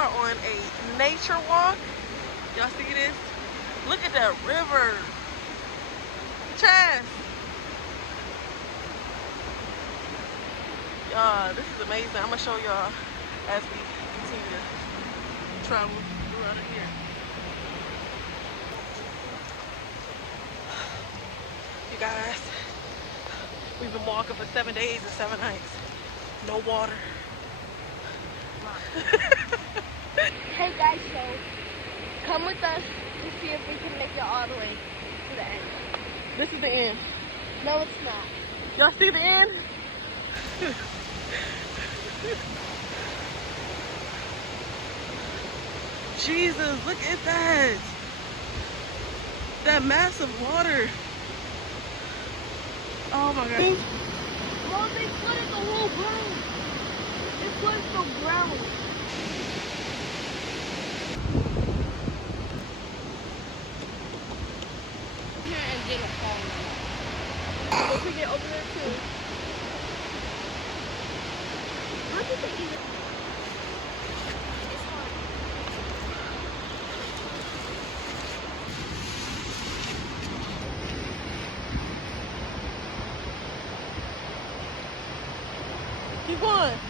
are on a nature walk. Y'all see this? Look at that river. Chaz. This is amazing. I'm gonna show y'all as we continue to travel throughout here. You guys, we've been walking for 7 days and 7 nights. No water. Hey guys, so come with us to see if we can make it all the way to the end. This is the end. No, it's not. Y'all see the end? Jesus, look at that. That massive water. Oh my God. Well, they flooded the whole ground. They flooded the ground. Here and didn't fall. If we get over there too. How did they even? It's hard. Keep going.